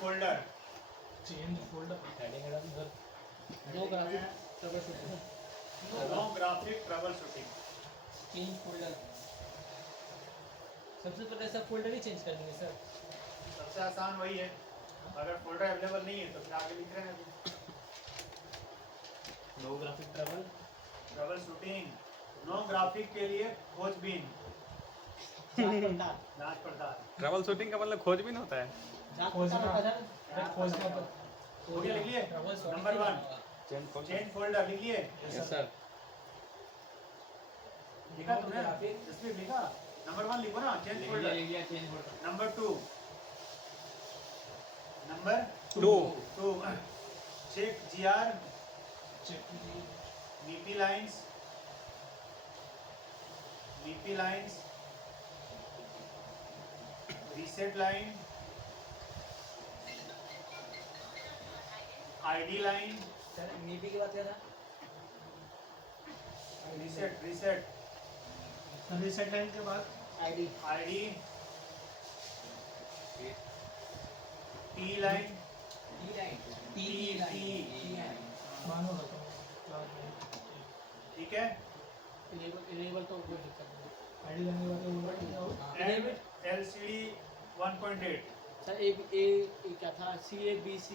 Folder change folder heading हटा दी sir. No graphic troubleshooting, no graphic troubleshooting. Change folder. सबसे पहले सब फोल्डर ही change करनी है सर। सबसे आसान वही है, अगर फोल्डर अवेलेबल नहीं है तो फिर आगे लिख रहे हैं अभी। No graphic trouble troubleshooting, no graphic के लिए खोजबीन, जांच पड़ताल। ट्रबल शूटिंग का मतलब खोजबीन होता है। खोजना तो हो गया, लिख लिए। नंबर 1 चेंज फोल्डर लिख लिए। Yes sir. लिखा तुमने? इसमें लिखा नंबर 1 लिखो ना, change folder. Number 2 check GR, check VP lines, reset line, ID line, sir नीपी की बात कर रहा रीसेट रीसेट लाइन के बाद आईडी टी लाइन, मानो बताओ ठीक है। इनेबल तो कोई दिक्कत नहीं आईडी लाइन के बाद क्या हो एंड एलसीडी 1.8 सर। ए क्या था, CABC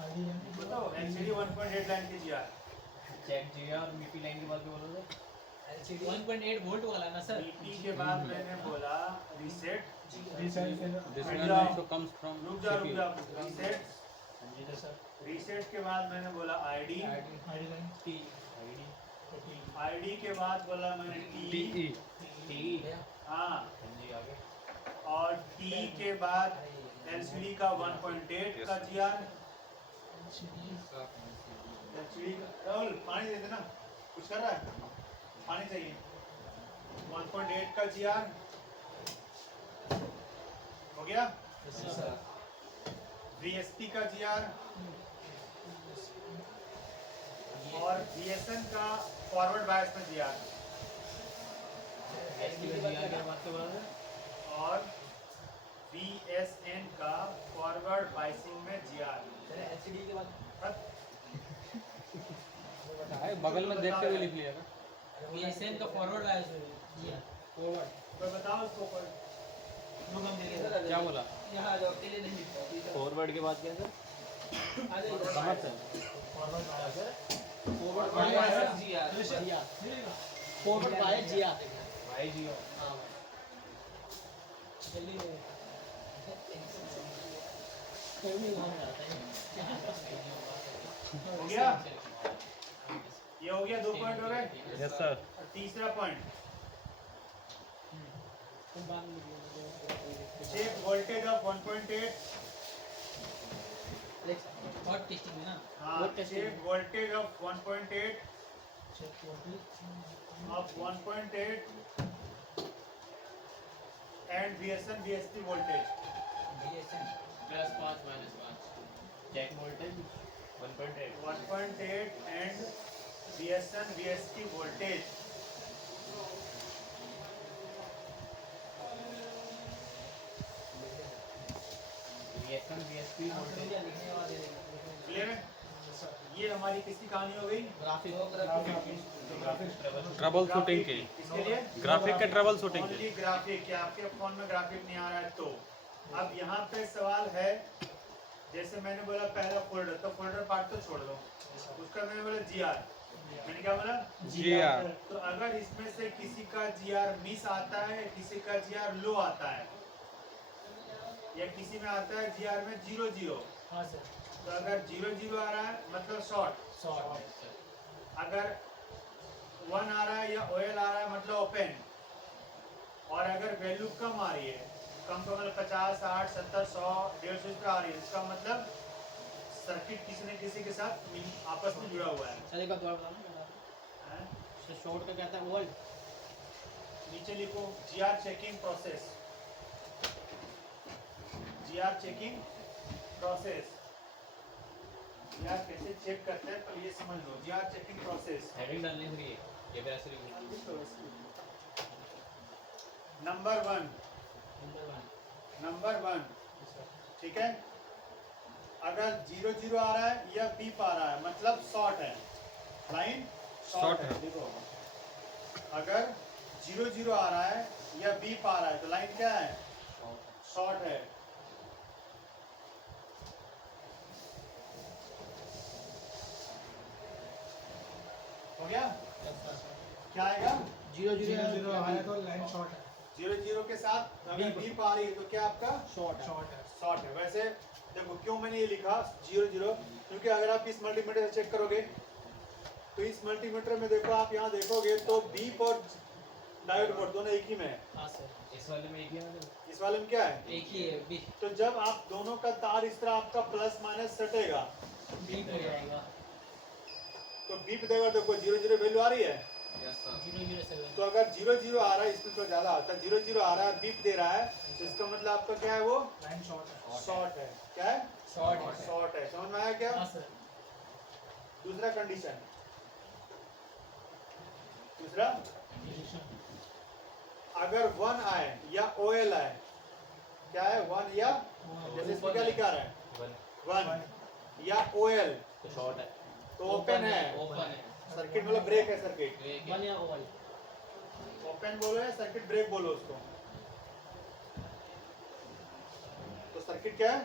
आईडी लाइन बताओ, एलसीडी 1.8 लाइन की GR. Check GR VP line के बाद क्या बोला था? LCD 1.8 वोल्ट वाला ना सर। वीपी के बाद मैंने बोला रीसेट, रीसेट दिस रुक वन जाओ। आल्सो कम्स फ्रॉम रुक जा सीपीयू। रीसेट के बाद मैंने बोला आईडी, आईडी लाइन आईडी के बाद बोला मैंने टी, टीई। हाँ, और टी के बाद एलसीडी का 1.8 का जीआर। एलसीडी राहुल पानी दे देना, कुछ कर रहा है, पानी चाहिए। 1.8 का जीआर हो गया। वीएसपी का जीआर और वीएसएन का फॉरवर्ड बायस में जीआर और वीएसएन का फॉरवर्ड बायसिंग में जीआर। LCD के बाद बगल में देखते हुए लिख लिया था। VSN का फॉरवर्ड बायस फॉरवर्ड। कोई बताओ उसको कोई। लोग हम देंगे क्या बोला? यहाँ जाओ, अकेले नहीं दिखता। फॉरवर्ड के बाद क्या सर? आ जाइए कहाँ से? Forward forward bias GR, forward bias GR. भाई जी हाँ जल्दी हो गया, ये हो गया, 2 पॉइंट हो गए। Yes sir. और तीसरा point, check voltage of 1.8। Hot testing है ना। हाँ, check voltage of 1.8 check voltage of 1.8 and VSN VST voltage। VSN +5 -5 check voltage 1.8 1.8 and VSN VST voltage। VSN VST voltage लिखने वाले क्लियर है? ये हमारी किसकी कहानी हो गई? ग्राफिक ट्रबल शूटिंग की। इसके लिए ग्राफिक के ट्रबल शूटिंग की। ओनली ग्राफिक, क्या आपके फोन में ग्राफिक नहीं आ रहा है तो अब यहाँ पे सवाल है, जैसे मैंने बोला पहला फोल्डर, तो फोल्डर पार्ट तो छोड़ दो, उसका मैंने बोला जीआर। मैंने क्या बोला? जीआर। तो अगर इसमें से किसी का जीआर मिस आता है, किसी का जीआर लो आता है, या किसी में आता है जीआर में 0-0, हाँ सर, तो अगर 0-0 आ रहा है मतलब शॉर्ट, अगर 1 आ रहा है या OL आ रहा है मतलब ओपन, और अगर वैल्यू कम आ रही है, कम तो मतलब 50, 60, 70, 100, 150 आ रही है, इसका मतलब सर्किट किसी न किसी के साथ आपस में जुड़ा हुआ है। चलेगा द्वारा बताना हैं? शॉर्ट का कहता है वोल्ट। नीचे लिखो GR checking process, GR checking process. GR कैसे चेक करते हैं तो ये समझ लो, जीआर चेकिंग प्रोसेस। हेडिंग डालनी है ये भी ऐसे लिखना नंबर 1, ठीक है। अगर 0 0 आ रहा है या बीप आ रहा है मतलब शॉर्ट है, लाइन शॉर्ट Short है। है। देखो अगर 0 0 आ रहा है या बीप आ रहा है तो लाइन क्या है, शॉर्ट है। हो गया, क्या आएगा, 0 0 आया तो लाइन शॉर्ट है, 0 0 के साथ अगर बीप आ रही है तो क्या आपका शॉर्ट है। शॉर्ट है। वैसे देखो क्यों मैंने ये लिखा 0 0, क्योंकि अगर आप इस मल्टीमीटर से चेक करोगे तो इस मल्टीमीटर में देखो, आप यहाँ देखोगे तो बीप और डायोड बोर्ड दोनों एक ही में है। हाँ सर, इस वाले में एक ही है ना? इस वाले में क्या है, एक ही है, बी तो जब आप दोनों का तार इस तरह आपका प्लस माइनस सटेगा बी हो जाएगा। तो बीप देगा, देखो 0 0 वैल्यू आ रही है। 007 तो अगर 0 0 आ रहा है, इसमें तो ज्यादा आता है, 0 0 आ रहा है बीप दे रहा है तो इसका मतलब आपका क्या है, वो लाइन शॉर्ट है। शॉर्ट है। क्या है, शॉर्ट है। शॉर्ट है। समझ में आया क्या। हाँ सर, दूसरा कंडीशन, दूसरा अगर 1 आए या OL आए, क्या है 1 या, जैसे इसमें क्या लिखा रहा है 1 या OL तो शॉर्ट है, तो ओपन है, ओपन है, सर्किट मतलब ब्रेक है, सर्किट वन या ओवल। ओपन बोलो या सर्किट ब्रेक बोलो उसको। तो सर्किट क्या है,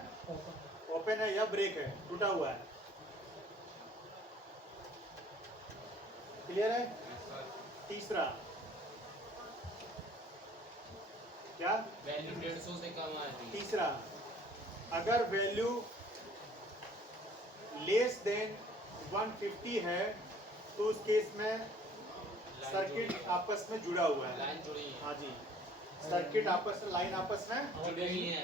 ओपन है या ब्रेक है, टूटा हुआ है। क्लियर है। तीसरा क्या, वैल्यू 150 से कम आ रही है। तीसरा अगर वैल्यू लेस देन 150 है तो उस केस में सर्किट आपस में जुड़ा हुआ है। लाइन जुड़ी है। हाँ जी, सर्किट आपस में, लाइन आपस में जुड़ी हुई है।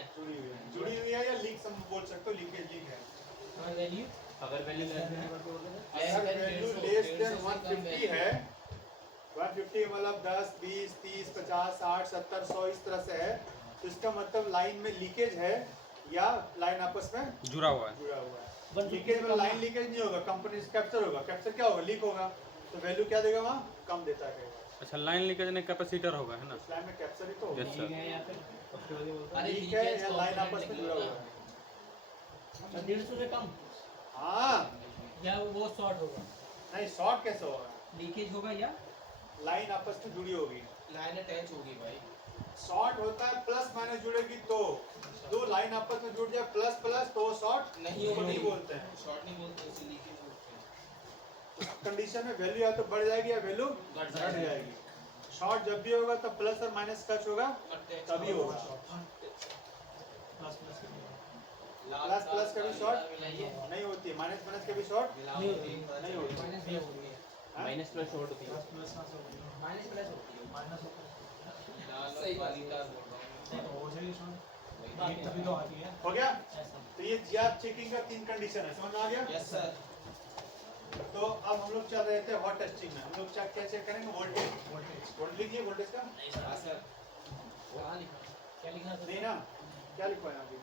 जुड़ी हुई है या लीक, सब बोल सकते हो, लीकेज लीक है। वैल्यू अगर वैल्यू अगर वैल्यू लेस देन 150 है, 150 मतलब 10 20 30 50 60 70 100 इस तरह से है, तो इसका मतलब लाइन में लीकेज है या लाइन आपस में जुड़ा हुआ है। जुड़ा हुआ है। लीकेज में लाइन लीकेज नहीं होगा, कंपनी कैप्चर होगा, कैप्चर क्या होगा, लीक होगा, तो वैल्यू क्या देगा, वहाँ कम देता है। अच्छा, लाइन लीकेज नहीं, कैपेसिटर होगा, है ना। इस लाइन में कैप्चर ही तो होगा। Yes, sir. या फिर लीक है या लाइन आपस में जुड़ा हुआ है। 150 से कम हाँ, या वो शॉर्ट होगा, नहीं शॉर्ट कैसे होगा, लीकेज होगा या लाइन आपस में जुड़ी होगी। लाइन अटैच होगी भाई। शॉर्ट होता है प्लस माइनस जुड़ेगी, तो दो लाइन आपस में जुड़ जाए प्लस प्लस तो शॉर्ट नहीं उसको होगी। नहीं बोलते हैं। शॉर्ट नहीं बोलते, उसे लीकेज बोलते हैं। कंडीशन में वैल्यू या तो बढ़ जाएगी या वैल्यू घट घट जाएगी। जाएगी। शॉर्ट जब भी होगा तब प्लस और माइनस टच होगा, तभी होगा। प्लस प्लस का भी शॉर्ट नहीं होती है, माइनस माइनस का भी शॉर्ट नहीं होती है। हाँ? माइनस प्लस शॉर्ट होती है। प्लस ना से माइनस प्लस होती है। माइनस होता है सही वाली का बोल रहा हूँ। तो हो जाएगी शॉर्ट, एक तभी तो आती है। हो गया। तो ये जीआर चेकिंग का 3 कंडीशन है, समझ में आ गया। Yes sir. तो अब हम लोग चल रहे थे हॉट टेस्टिंग में। हम लोग क्या चेक करेंगे, वोल्टेज। वोल्टेज वोल्टेज लिखिए, वोल्टेज का हाँ सर। कहाँ लिखा? क्या लिखना था? देना क्या लिखा है अभी,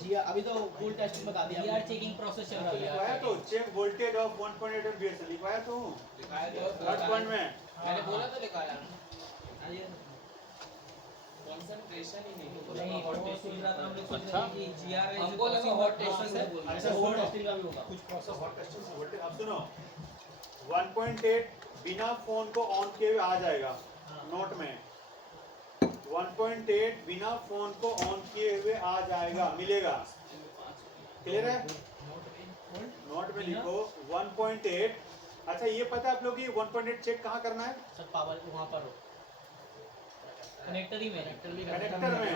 जी अभी तो फुल टेस्टिंग बता दिया जीआर चेकिंग प्रोसेस चल रहा है। लिखवाया तो चेक वोल्टेज ऑफ 1.8 एम्पीयर से लिखवाया तो लिखाया तो थर्ड पॉइंट में। मैंने बोला तो लिखाया। कंसंट्रेशन ही नहीं। वो सुन रहा था, हम लोग सोच अच्छा। रहे थे कि जीआर है हमको लगा hot testing से बोल रहे अच्छा, अच्छा सुनो। हॉट टेस्टिंग का भी होगा। कुछ प्रोसेस हॉट टेस्टिंग से वोल्टेज, अब सुनो 1.8 बिना फोन को ऑन किए हुए आ जाएगा नोट में। 1.8 बिना फोन को ऑन किए हुए आ जाएगा, मिलेगा। क्लियर है। नोट में लिखो 1.8। अच्छा ये पता है आप लोग कि 1.8 चेक कहाँ करना है, सर पावर वहाँ पर हो कनेक्टर ही में। कनेक्टर में।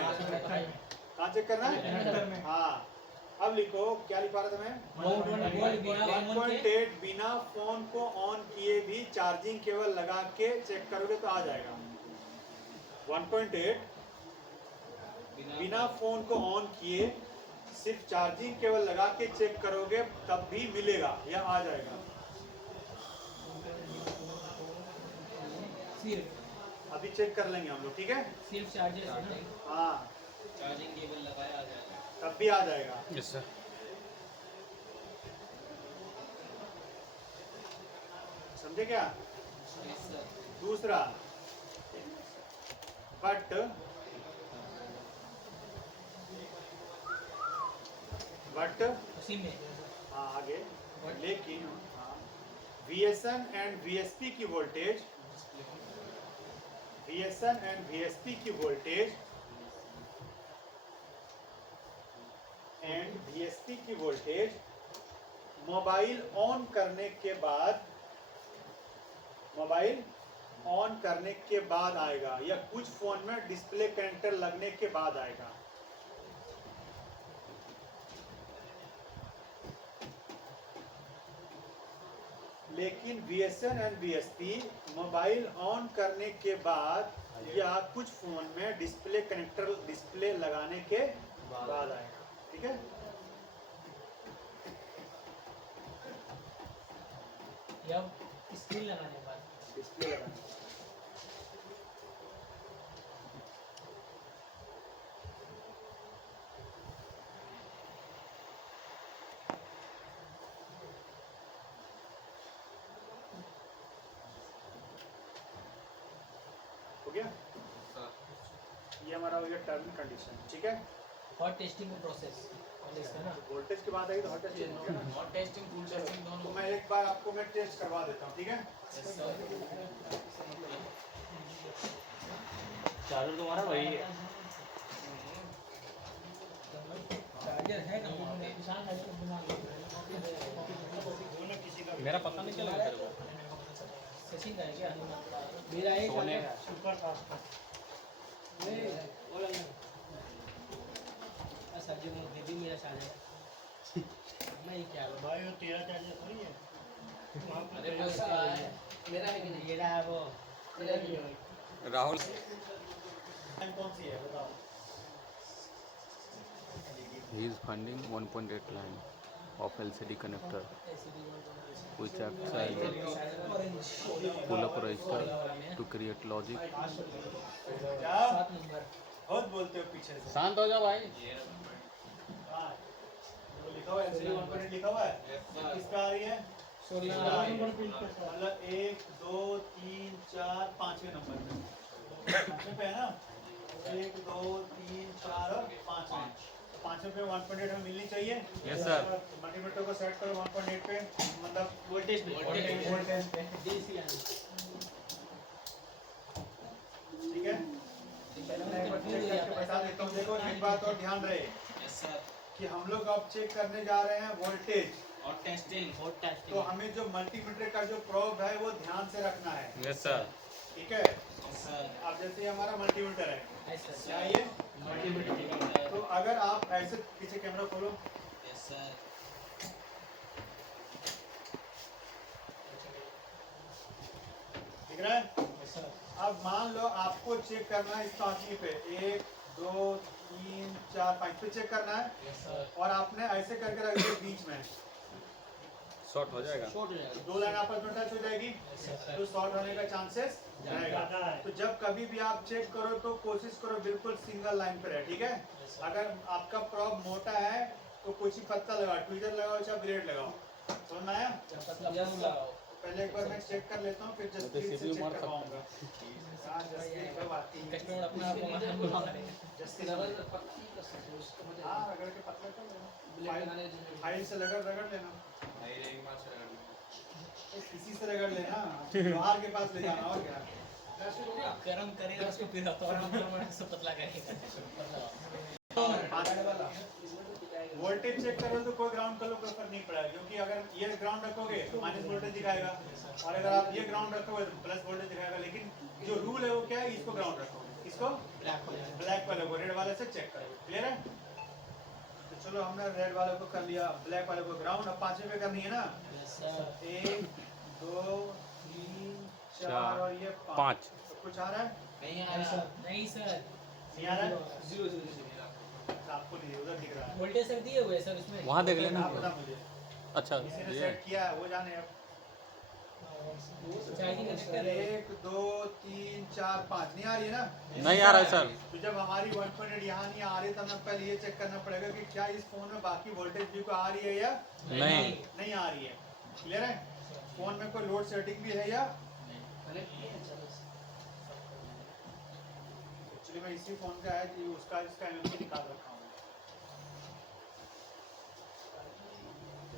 कहाँ चेक करना है, कनेक्टर में। हाँ। अब लिखो क्या लिखा रहा था मैं, 1.8 बिना फोन को ऑन किए भी चार्जिंग केबल लगा के चेक करोगे तो आ जाएगा। 1.8 बिना फोन को ऑन किए सिर्फ चार्जिंग केबल लगा के चेक करोगे तब भी मिलेगा या आ जाएगा। सिर्फ अभी चेक कर लेंगे हम लोग, ठीक है। सिर्फ चार्जर से ना, हाँ, चार्जिंग केबल लगाया आ जाएगा। तब भी आ जाएगा। Yes sir. समझे क्या। Yes sir. दूसरा, बट बट उसी में हाँ आगे लेकिन VSN एंड VSP की वोल्टेज मोबाइल ऑन करने के बाद आएगा या कुछ फोन में डिस्प्ले कनेक्टर लगने के बाद आएगा। लेकिन VSN and VSP mobile on करने के बाद या कुछ फोन में डिस्प्ले लगाने के बाद आएगा। ठीक है, या स्क्रीन लगाने के बाद डिस्प्ले लगाने हो गया। ये हमारा हो गया टर्म कंडीशन। ठीक है, हॉट टेस्टिंग प्रोसेस इसका ना वोल्टेज की बात आई तो हॉट टेस्टिंग हो गया ना। हॉट टेस्टिंग कूल टेस्टिंग दोनों। तो मैं एक बार आपको मैं टेस्ट करवा देता हूँ। ठीक है, चार्जर तुम्हारा वही है। चार्जर है कंप्यूटर में विशाल है तो बना लो। मेरा पता नहीं चला तेरे को। सचिन का है क्या? मेरा एक सोने है सुपर फास्ट नहीं बोला नहीं सर जी मुझे भी मेरा चार्जर नहीं क्या भाई वो तेरा चार्जर थोड़ी है। अरे बस मेरा है कि नहीं ये रहा वो तेरा भी है। राहुल कौन सी है बताओ। he is finding 1.8 line of LCD connector which acts as a pull-up register to create logic. क्या 7 नंबर बहुत बोलते हो पीछे से। शांत हो जा भाई। हाँ, वो लिखा हुआ है LCD 1.8 लिखा हुआ है। किसका आ रही है? 16 मतलब 1 2 3 4 5वें नंबर पे। 5वें पे है ना, 1 2 3 4 और 5वें। 5वें पे 1.8 हमें मिलनी चाहिए। Yes, sir. मल्टीमीटर को सेट करो 1.8 पे, मतलब वोल्टेज पे वोल्टेज पे। डीसी आने ठीक है, मैं एक बार चेक करके बता देता हूँ। देखो एक बात और ध्यान रहे यस सर। कि हम लोग अब चेक करने जा रहे हैं वोल्टेज। और टेस्टिंग हॉट टेस्टिंग तो हमें जो मल्टीमीटर का जो प्रोब है वो ध्यान से रखना है। Yes sir. ठीक है, सर। अब जैसे ये हमारा मल्टीमीटर है, ऐसा क्या ये? मल्टीमीटर। तो अगर आप ऐसे पीछे कैमरा खोलो, यस सर। दिख रहा है? अब मान लो आपको चेक करना है इस पांचवी पे, 1 2 3 4 5 पे चेक करना है, यस सर। और आपने ऐसे करके रख दिया बीच में, शॉर्ट हो जाएगा। शॉर्ट हो जाएगा 2 लाइन आपस में टच हो जाएगी, तो शॉर्ट होने का चांसेस रहेगा। तो जब कभी भी आप चेक करो तो कोशिश करो बिल्कुल सिंगल लाइन पे रहे। ठीक है, अगर आपका प्रॉब मोटा है तो कुछ ही पत्ता लगाओ, ट्वीजर लगाओ चाहे ब्लेड लगाओ। समझ में आया? मतलब यस लगाओ पहले एक बार मैं चेक कर लेता हूँ, फिर जस्टिस से चेक करवाऊंगा। कस्टमर अपना आपको हम बुला रहे हैं जस्टिस हाँ रगड़ के पतला कर लेना, फाइल से रगड़ लेना, किसी से रगड़ लेना, लोहार के पास ले जाना और क्या। गरम करेगा उसको फिर तो पतला करेगा। वोल्टेज चेक करो तो कोई ग्राउंड कलर कोई फर्क नहीं पड़ेगा, क्योंकि अगर ये ग्राउंड रखोगे तो माइनस वोल्टेज दिखाएगा, और अगर आप ये ग्राउंड रखोगे तो प्लस वोल्टेज दिखाएगा। लेकिन जो रूल है वो क्या है, इसको ग्राउंड रखोगे, इसको ब्लैक वाले को रेड वाले से चेक करो। क्लियर है? तो चलो हमने रेड वाले को कर लिया, ब्लैक वाले को ग्राउंड। अब 5वें पे करनी है ना, 1 2 3 4 और ये 5। तो कुछ आ रहा है? नहीं आ रहा। नहीं सर नहीं आ रहा है? 0 आपको नहीं उधर दिख रहा है, वोल्टेज सर दिए हुए सर इसमें वहाँ देख लेना। आप बता मुझे, अच्छा किसी ने ये सेट किया है वो जाने। अब चार्जिंग कनेक्टर 1 2 3 4 5 नहीं आ रही है ना? नहीं आ रहा है सर। तो जब हमारी 1.8 यहाँ नहीं आ रही, तब हमें पहले ये चेक करना पड़ेगा कि क्या इस फोन में बाकी वोल्टेज भी को आ रही है या नहीं। नहीं आ रही है। क्लियर है? फोन में कोई लोड सेटिंग भी है या एक्चुअली मैं इसी फोन का है कि उसका इसका एमएमपी निकाल रखा हूँ।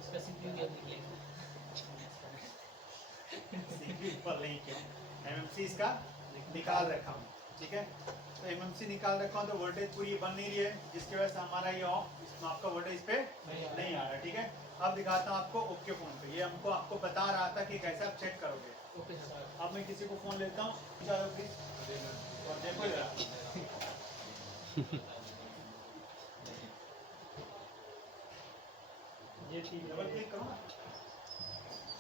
इसका सीपीयू भी अब निकलेगा। सीपीयू पर नहीं क्यों, एमएमसी इसका निकाल रखा हूँ, ठीक है। तो एमएमसी निकाल रखा हूँ तो वोल्टेज पूरी बन नहीं रही है, जिसकी वजह से हमारा ये इसमें आपका वोल्टेज इस पे नहीं आ रहा है, ठीक है। अब दिखाता हूँ आपको ओके फोन पे, ये हमको आपको बता रहा था कि कैसे आप चेक करोगे। Okay sir. अब मैं किसी को फोन लेता हूँ, चलो प्लीज, और देखो जरा, ये तीन डबल क्लिक करो ना,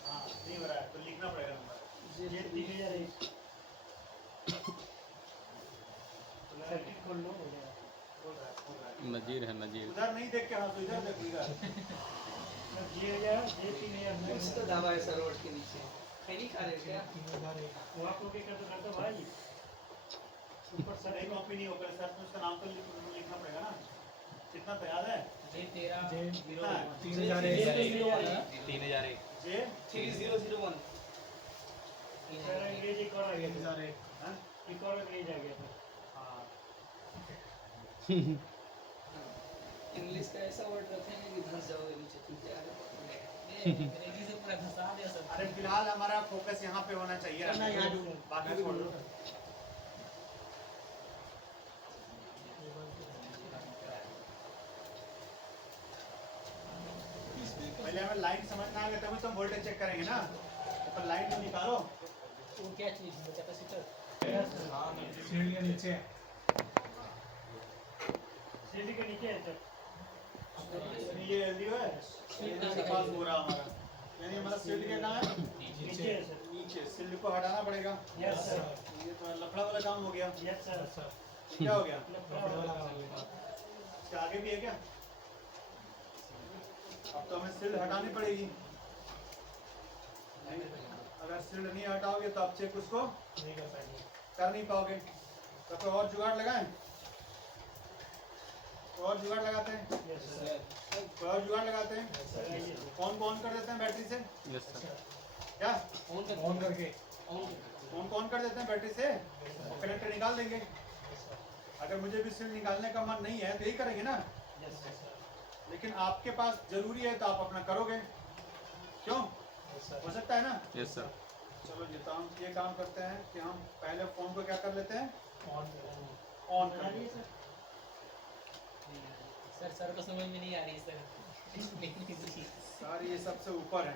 हाँ नहीं हो रहा है तो लिखना पड़ेगा नंबर। ये 3001 सर्किट खोल लो, हो जाएगा। खोल रहा है। नज़ीर है नज़ीर। उधर नहीं देख के, हाँ तो इधर देखो, इधर ये 3001 कुछ तो दबा है सर रोड के नीचे, कहीं नहीं खा रहे क्या? वो आप ओके कर दो भाई। ऊपर सर नहीं कॉपी नहीं होगा सर, तो उसका नाम तो लिखना पड़ेगा ना, कितना तो याद है? J13 कितना है? 3001 जे 3001 सर ये एक और आ गया था। हाँ? एक और पेज आ गया था। हाँ इंग्लिश का ऐसा वर्ड रखेंगे कि धंस जाओगे नीचे चूते आ रहे। अंग्रेजी से पूरा घसा दिया सर। अरे फिलहाल हमारा फोकस यहाँ पे होना चाहिए ना यहाँ ना, बाकी छोड़ दो। पहले हमें लाइन समझना आएगा तभी तो हम वोल्टेज चेक करेंगे ना, तो लाइन तो निकालो। वो क्या चीज है? कैपेसिटर। सीढ़ी के नीचे है सर। ये एलडीओ है, ये पास हो रहा हमारा, यानी हमारा सील्ड के कहाँ है? नीचे है सर। नीचे, सील्ड को हटाना पड़ेगा। Yes sir. ये तो लफड़ा वाला काम हो गया। Yes sir. क्या हो गया? सर इसके आगे भी है क्या? अब तो हमें सील्ड हटानी पड़ेगी। अगर सील्ड नहीं हटाओगे तो आप चेक उसको नहीं कर पाएंगे। कर नहीं पाओगे। तो कोई और जुगाड़ लगाएं? कोई और जुगाड़ लगाते हैं? Yes sir. कोई और जुगाड़ लगाते हैं? कौन कौन कर देते हैं बैटरी से? Yes sir. क्या ऑन करके कौन कौन कर देते हैं बैटरी से? और कनेक्टर निकाल देंगे। अगर मुझे भी सील्ड निकालने का मन नहीं है तो यही करेंगे ना, यस सर। लेकिन आपके पास जरूरी है तो आप अपना करोगे, क्यों? हो सकता है ना। Yes sir. चलो ये काम करते हैं कि हम पहले फोन को क्या कर लेते हैं, ऑन कर लेते हैं। सर को समझ में नहीं आ रही सर। सारी ये सबसे ऊपर है।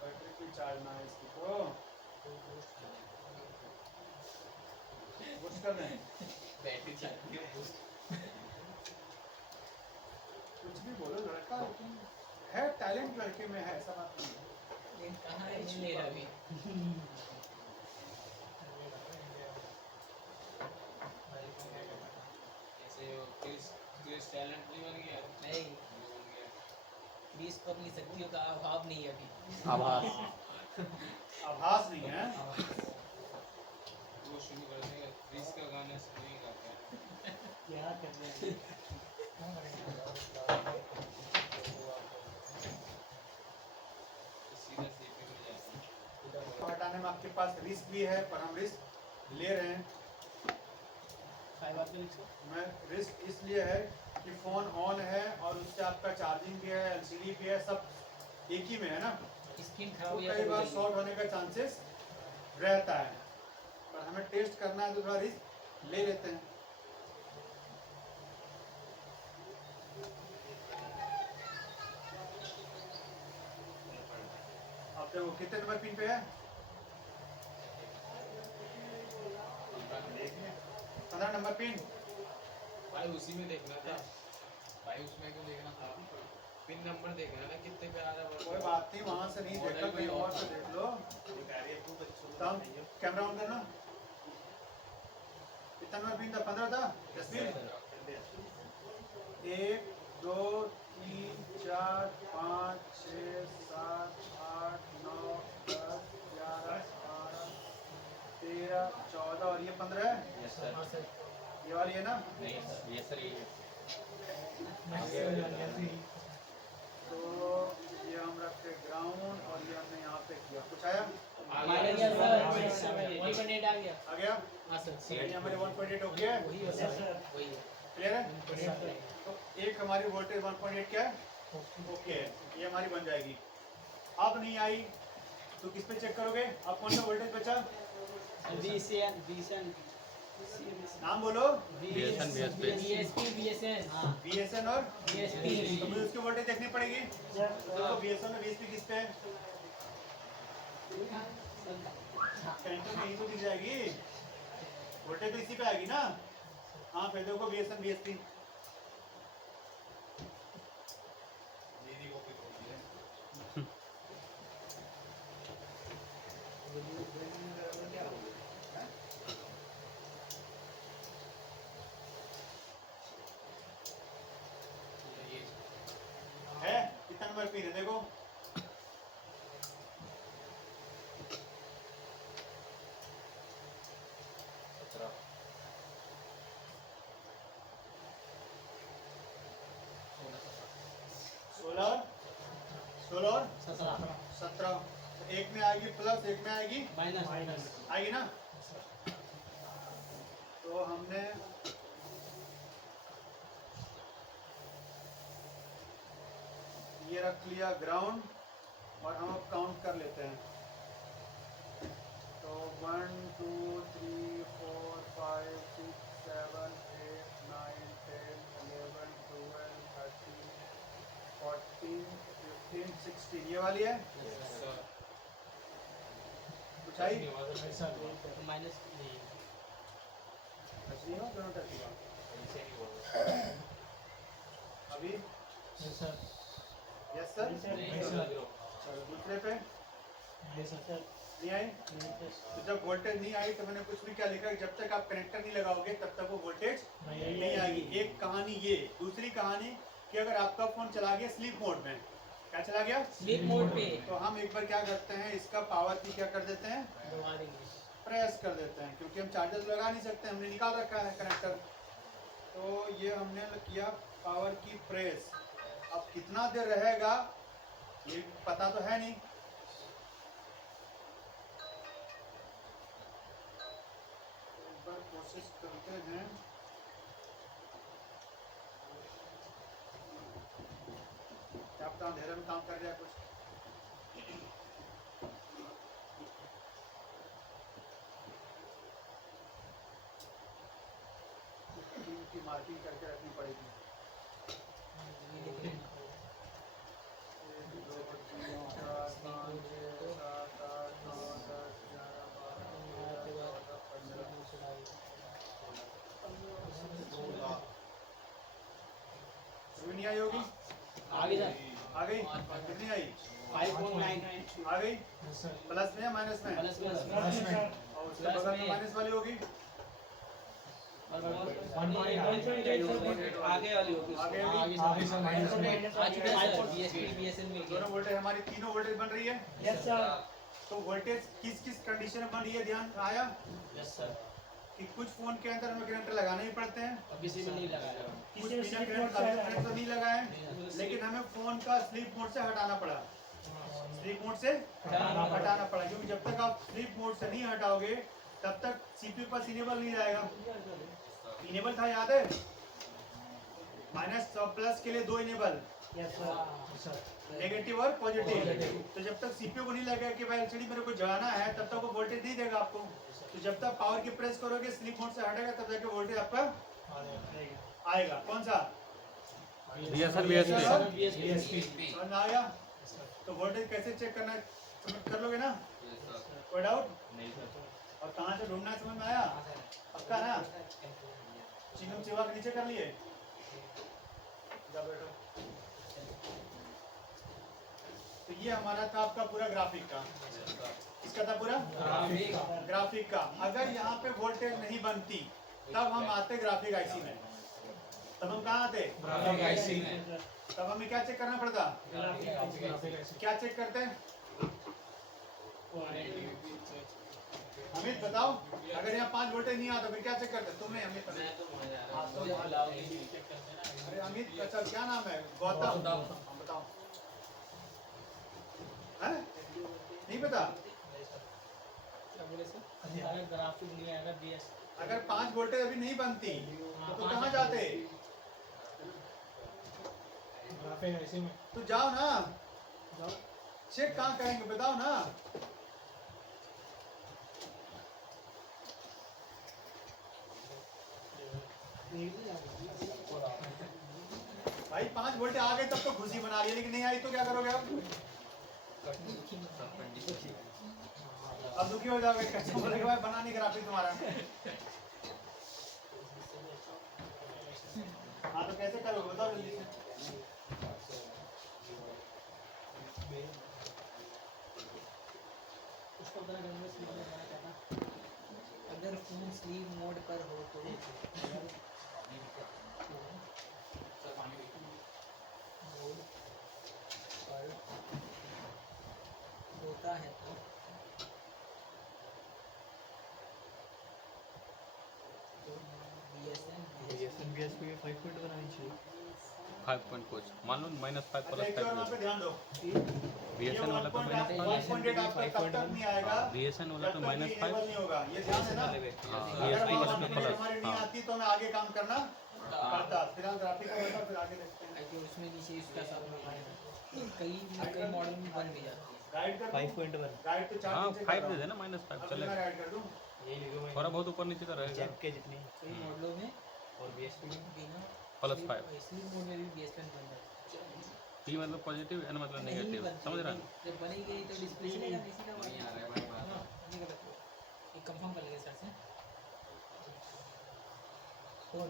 बैटरी की चार्ज ना है इसकी तो बूस्ट कर दें। बैटरी चलती है बूस्ट। कुछ भी बोलो लड़का, लेकिन है टैलेंट लड़के में है, ऐसा बात नहीं है। लेकिन कहाँ है नहीं ले रहा अभी। क्रिस टैलेंट नहीं बन गया, नहीं बन गया। क्रिस को अपनी शक्तियों का अभाव नहीं है अभी। आभास। आभास नहीं है। वो शुरू कर देगा, क्रिस का गाना नहीं गाता है। क्या कर रहे हैं? सीधा सीपी में जाता है। हटाने में आपके पास रिस्क भी है, पर हम रिस्क ले रहे हैं। मैं रिस्क इसलिए है कि फ़ोन ऑन है और उससे आपका चार्जिंग भी है, एलसीडी भी है, सब एक ही में है ना, स्क्रीन तो खराब कई बार शॉर्ट होने का चांसेस रहता है, पर हमें टेस्ट करना है तो थोड़ा रिस्क ले लेते हैं। अब देखो कितने नंबर पिन पे है? 15 नंबर पिन। भाई उसी में देखना था, भाई उसमें क्यों देखना था, पिन नंबर देखना था कितने पे आ रहा है। कोई बात नहीं, वहां से नहीं देखा, कहीं और से देख लो। तब कैमरा ऑन करना। कितना नंबर पिन था? 15 था। जसवीर 1 2 3 4 5 6 7 8 9 10 11 12 13 14 और ये 15 है। Yes sir. ये वाली है ना? नहीं सर, ये सर ये तो ये हम रखते ग्राउंड और ये हमने यहाँ पे किया। कुछ आया? आ गया सर। 1.8 आ गया। आ गया? हाँ सर। यानी हमारे 1.8 हो गया। वही है सर, वही है। क्लियर है? तो एक हमारी वोल्टेज 1.8 क्या है? ओके है, ये हमारी बन जाएगी। अब नहीं आई तो किस पे चेक करोगे? अब कौन सा वोल्टेज बचा? नाम बोलो। BSN BSN और तो मुझे उसकी वोल्टेज देखनी पड़ेगी। देखो BSN और BSP किस पे है? सेंटर में ही तो दिख जाएगी वोल्टेज, तो इसी पे आएगी ना। हाँ फिर देखो BSN BSP मेरी कॉपी होती है। है कितना नंबर पिन है देखो। सोलह और 17। तो एक में आएगी प्लस, एक में आएगी माइनस आएगी ना। तो हमने ये रख लिया ग्राउंड और हम अब काउंट कर लेते हैं। तो 1 2 3 4 5 6 7 8 9 10 11 12 13 14 15 16 ये वाली है। कुछ आई? माइनस टच नहीं हो, दोनों टच हुआ। अभी यस सर। चलो दूसरे पे नहीं आई। तो जब वोल्टेज नहीं आई तो मैंने कुछ भी क्या लिखा है, जब तक आप कनेक्टर नहीं लगाओगे तब तक वो वोल्टेज नहीं आएगी। एक कहानी ये। दूसरी कहानी कि अगर आपका फोन चला गया स्लीप मोड में, क्या चला गया? स्लीप मोड पे तो हम एक बार क्या करते हैं, इसका पावर की क्या कर देते हैं, प्रेस कर देते हैं, क्योंकि हम चार्जर लगा नहीं सकते, हमने निकाल रखा है कनेक्टर। तो ये हमने किया पावर की प्रेस। अब कितना देर रहेगा ये पता तो है नहीं। एक बार कोशिश करते हैं। क्या पता अंधेरे में काम कर रहा है कुछ। की मार्किंग करके रखनी पड़ेगी। 1 2 3 4 5 6 7 8 9 10 11 12 13 14 15 16 नहीं आई होगी? आगे जा आ गई? कितनी आई? 5.9 आ गई? प्लस में या माइनस में? प्लस प्लस और उसके बगल में माइनस वाली होगी? आगे वाली होगी आगे आगे सर माइनस आ चुके हैं सर बीएसपी बीएसएन में दोनों वोल्टेज हमारी तीनों वोल्टेज बन रही है। यस सर तो वोल्टेज किस किस कंडीशन में बन रही है ध्यान आया? यस सर कि कुछ फोन के अंदर हमें कनेक्टर लगाने ही पड़ते हैं, अब किसी में नहीं लगाया कुछ बिना कनेक्टर तो नहीं लगाए, लेकिन हमें फोन का स्लीप मोड से हटाना पड़ा। स्लीप मोड से हटाना पड़ा, क्योंकि जब तक आप स्लीप मोड से नहीं हटाओगे तब तक सीपीयू पर इनेबल नहीं जाएगा। इनेबल था याद है? माइनस और प्लस के लिए 2 इनेबल, यस सर नेगेटिव और पॉजिटिव। तो जब तक सीपीयू को नहीं लगेगा कि भाई एलसीडी मेरे को जलाना है, तब तक वो वोल्टेज नहीं देगा आपको। तो जब तक पावर की प्रेस करोगे स्लीप मोड से हटेगा तब जाके वोल्टेज आपका आएगा। कौन सा? BSN बीएसपी समझ में आया? तो वोल्टेज कैसे चेक करना है समझ कर लोगे ना? कोई डाउट? और कहाँ से ढूंढना है समझ में आया? पक्का ना? चिन्ह चिवा के नीचे कर लिए? जा बैठो। तो ये हमारा था आपका पूरा ग्राफिक का। इसका था पूरा ग्राफिक का। अगर यहाँ पे वोल्टेज नहीं बनती तब हम आते ग्राफिक आईसी में। तब हम कहाँ आते? ग्राफिक आईसी में। तब हमें क्या चेक करना पड़ता? क्या चेक करते हैं? अमित बताओ, अगर यहाँ 5 वोल्टेज नहीं आता फिर क्या चेक करते? तुमने अमित? अरे अमित अच्छा क्या नाम है? गौतम। बताओ है? नहीं पता? क्या बोले सर? अगर ग्राफिक नहीं आएगा बीएस अगर 5 वोल्टेज अभी नहीं बनती तो कहाँ जाते? ग्राफिक ऐसे में तो जाओ ना, चेक कहाँ करेंगे बताओ ना। भाई 5 वोल्टेज आ गए तब तो खुशी बना रही है, लेकिन नहीं आई तो क्या करोगे आप? अब दुखी हो जाओगे, कैसे बोलेगे भाई बना नहीं ग्राफिक तुम्हारा। हाँ तो कैसे करोगे बताओ जल्दी से। उसको उतना करने स्लीप में जाना चाहता। अगर फोन स्लीप मोड पर हो तो मोड पर होता है तो बीएसपी के 5 पॉइंट बनानी चाहिए। 5 पॉइंट कुछ मान लो -5 अच्छा प्लस एक और वहाँ पे 5 ध्यान दो, VSN वाला तो -1.8 आपका तब तक नहीं आएगा VSN वाला तो जब तक ये -5 enable नहीं होगा, ये ध्यान है ना। हाँ अगर VSN वो वाला में कंपनी प्लस हमारी नहीं हाँ आती तो मैं आगे काम करना पड़ता। फिलहाल ग्राफिक का होता, फिर आगे देखते हैं। आई थिंक उसमें नीचे इसका साथ में आएगा। कई मॉडल में बन भी जाती है। गाइड कर 5.1 गाइड तो 4 हाँ नीचे 5 कर दे रहा देना -5 हूँ। अब चलेगा, मैं गाइड कर दूँ। यही लिखो थोड़ा बहुत ऊपर नीचे का रहेगा। चेक के जितनी कई मॉडलों में और बीएसपी में बिना +5 स्लीप मोड में भी बीएसपी बन जाता है। P मतलब पॉजिटिव, N मतलब नहीं नेगेटिव, बनती, समझ रहा नहीं, जब बनेगी तो डिस्प्ले चलेगा नहीं सीधा नहीं आ रहा है भाई बात। हाँ, नहीं गलत है। एक कंफर्म कर लेंगे सर से। कौन?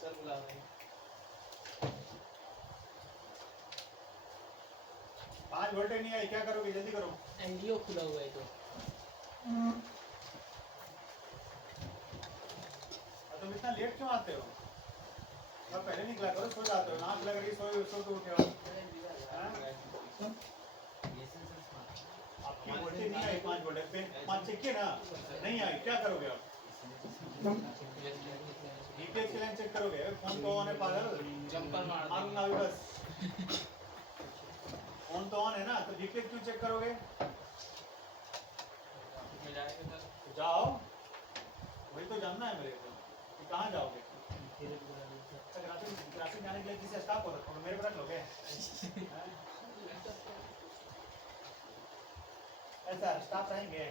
सर बुला रहे हैं। 5 वोल्टेज नहीं आई, क्या करोगे जल्दी करो। एलडीओ खुला हुआ है तो तुम इतना लेट क्यों आते हो? तो पहले निकला करो, सो जाते हो, आँख लग रही सो तो उठे हो। हाँ? आपकी वोल्टेज नहीं आई 5 वोल्टेज पे, 5 चेक किए ना, नहीं आई, क्या करोगे आप? डीपीएक्स की लाइन चेक करोगे? फोन तो ऑन है पागल, जंपर मार मारूंगा अभी बस। फोन तो ऑन है ना, तो डीपीएक्स क्यों चेक करोगे? जाओ, वही तो जानना है मेरे को कि कहाँ जाओगे। ग्राफिक जाने के लिए किसी स्टाफ को रखोगे, मेरे को रख लोगे? ऐसा स्टाफ रहेंगे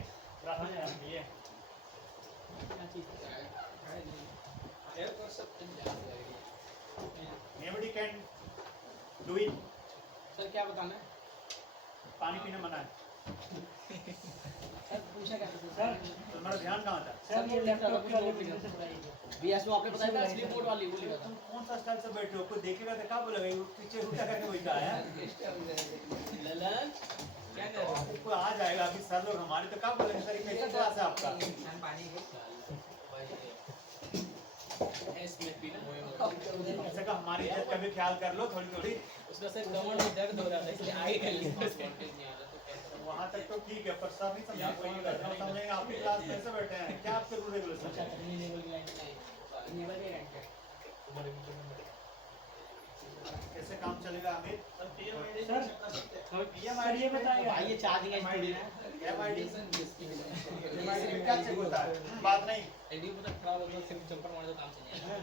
ग्राफिक जाने के लिए? क्या चीज़ Nobody can do it. Sir क्या बताना है? पानी पीना मना है। सर पूछा क्या सर तुम्हारा ध्यान कहाँ था? सर ये लैपटॉप वाले वीडियो से बताइए। बीएस में आपने बताया था स्लीप मोड वाली बोली तुम कौन सा स्टाइल से बैठे हो? कोई देखेगा तो क्या बोलेगा? ये पीछे उल्टा करके बैठा है। ललन क्या कर रहे हो? कोई आ जाएगा अभी सर लोग हमारे तो क्या बोलेंगे? सर ये कैसा क्लास है आपका? पानी कम से कम हमारी इज्जत का भी ख्याल कर लो थोड़ी थोड़ी। उसका सर कमर में दर्द हो रहा था इसलिए आगे कर लिया। वहाँ तक तो ठीक है, पर सर नहीं समझा, कोई नहीं बैठा हूँ, समझेंगे आपकी क्लास में कैसे बैठे हैं? क्या आपके रूल रेगुलेशन है? कैसे काम चलेगा अमित? सर ये बताएगा भाई ये चार्जिंग है थोड़ी ना MID क्या चेक होता है? बात नहीं, एलडीओ पता खराब हो तो सिर्फ जंपर मार दो काम चल जाएगा।